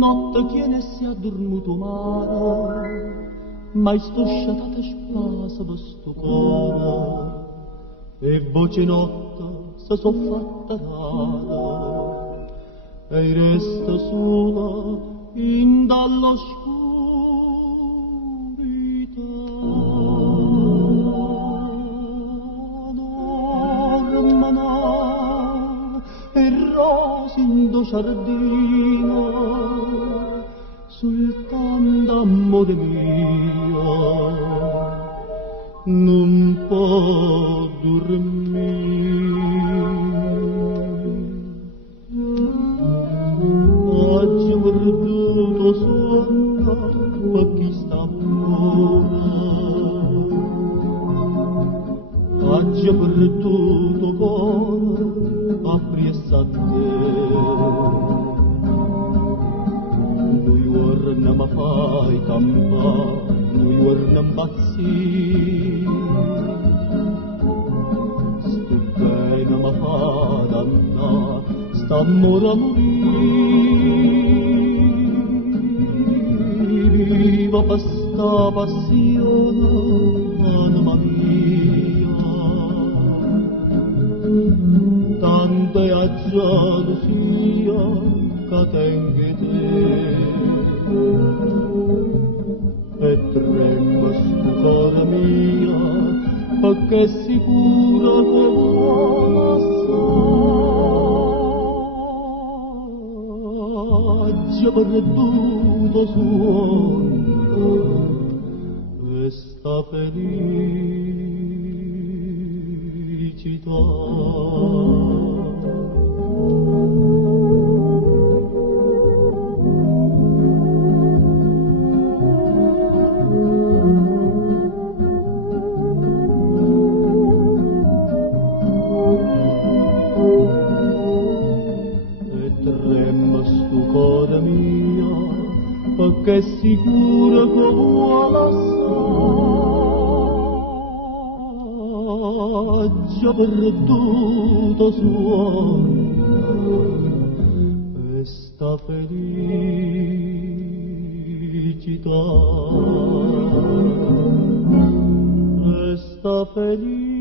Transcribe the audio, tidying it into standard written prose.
notte chiene si è dormito mare, mai stosciatate spasa per sto cuore, e voce notte si so fatta rara, e resta sola in dall'oscurità. Dormano e rose in do giardino, soltanto amore mio non può dormire. Oggi ho perduto sonno per chi sta fuori, oggi ho perduto cuore appresso a te. Noi guarda ma fai campare, noi guarda impazzire, sto bene ma fa dannare, st'amore a morire. Viva per sta passione, anima mia, tanto è a gelosia che tengo te, e trema sto cuore mia, perché è sicuro che vuole assai. Oggi ho perduto sonno e sta felicità. Perché è sicuro che vuole assai. Oggi ho perduto sonno e sta felicità, e sta felicità.